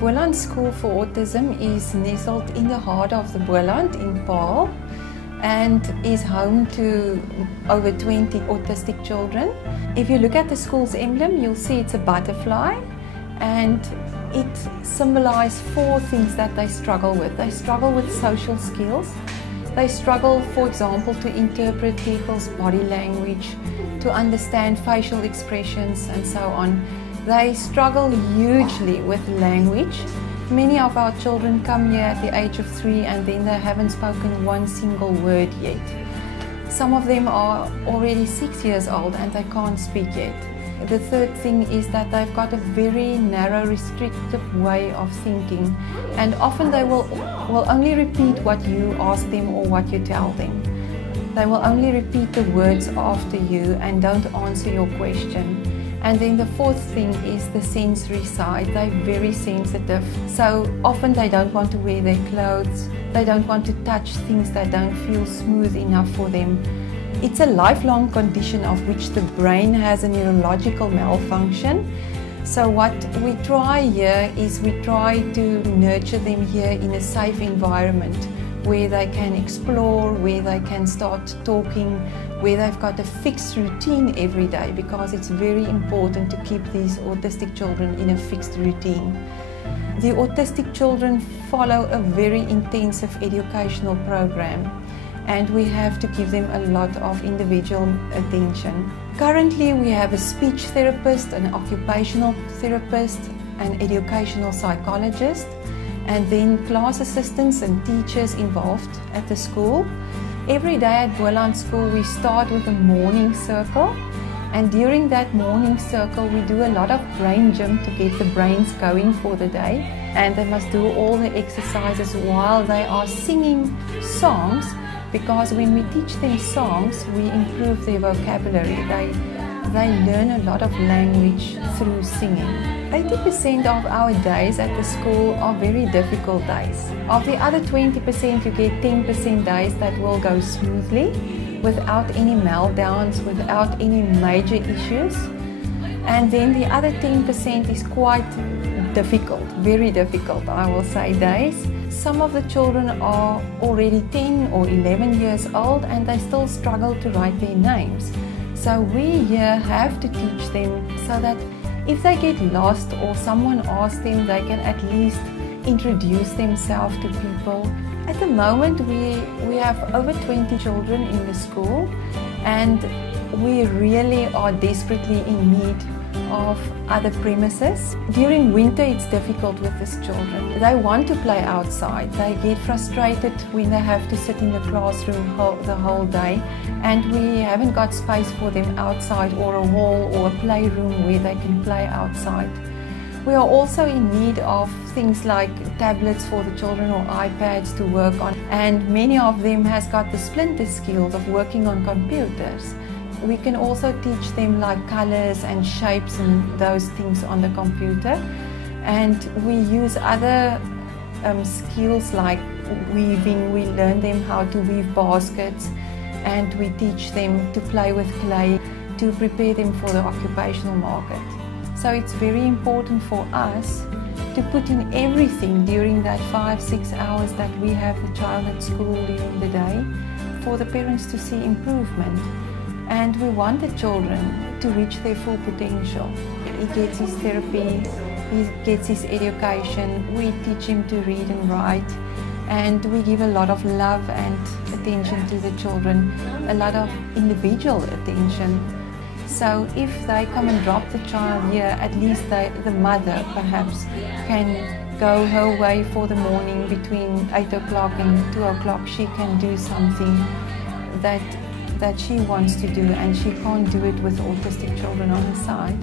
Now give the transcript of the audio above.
Boland School for Autism is nestled in the heart of the Boland in Paarl and is home to over 20 autistic children. If you look at the school's emblem, you'll see it's a butterfly, and it symbolizes 4 things that they struggle with. They struggle with social skills. They struggle, for example, to interpret people's body language, to understand facial expressions and so on. They struggle hugely with language. Many of our children come here at the age of 3 and then they haven't spoken one single word yet. Some of them are already 6 years old and they can't speak yet. The third thing is that they've got a very narrow, restrictive way of thinking, and often they will only repeat what you ask them or what you tell them. They will only repeat the words after you and don't answer your question. And then the fourth thing is the sensory side. They're very sensitive, so often they don't want to wear their clothes, they don't want to touch things that don't feel smooth enough for them. It's a lifelong condition of which the brain has a neurological malfunction. So what we try here is we try to nurture them here in a safe environment where they can explore, where they can start talking, where they've got a fixed routine every day, because it's very important to keep these autistic children in a fixed routine. The autistic children follow a very intensive educational program, and we have to give them a lot of individual attention. Currently we have a speech therapist, an occupational therapist, an educational psychologist, and then class assistants and teachers involved at the school. Every day at Boland School we start with a morning circle, and during that morning circle we do a lot of brain gym to get the brains going for the day, and they must do all the exercises while they are singing songs, because when we teach them songs we improve their vocabulary. They learn a lot of language through singing. 80% of our days at the school are very difficult days. Of the other 20%, you get 10% days that will go smoothly, without any meltdowns, without any major issues. And then the other 10% is quite difficult, very difficult, I will say, days. Some of the children are already 10 or 11 years old and they still struggle to write their names. So we here have to teach them so that if they get lost or someone asks them, they can at least introduce themselves to people. At the moment we have over 20 children in the school, and we really are desperately in need of other premises. During winter it's difficult with these children. They want to play outside. They get frustrated when they have to sit in the classroom the whole day, and we haven't got space for them outside, or a hall or a playroom where they can play outside. We are also in need of things like tablets for the children or iPads to work on, and many of them has got the splinter skills of working on computers. We can also teach them like colors and shapes and those things on the computer, and we use other skills like weaving. We learn them how to weave baskets, and we teach them to play with clay to prepare them for the occupational market. So it's very important for us to put in everything during that 5-6 hours that we have the child at school during the day, for the parents to see improvement. And we want the children to reach their full potential. He gets his therapy, he gets his education, we teach him to read and write, and we give a lot of love and attention to the children, a lot of individual attention. So if they come and drop the child here, at least the mother perhaps can go her way for the morning between 8 o'clock and 2 o'clock. She can do something that she wants to do, and she can't do it with autistic children on the side.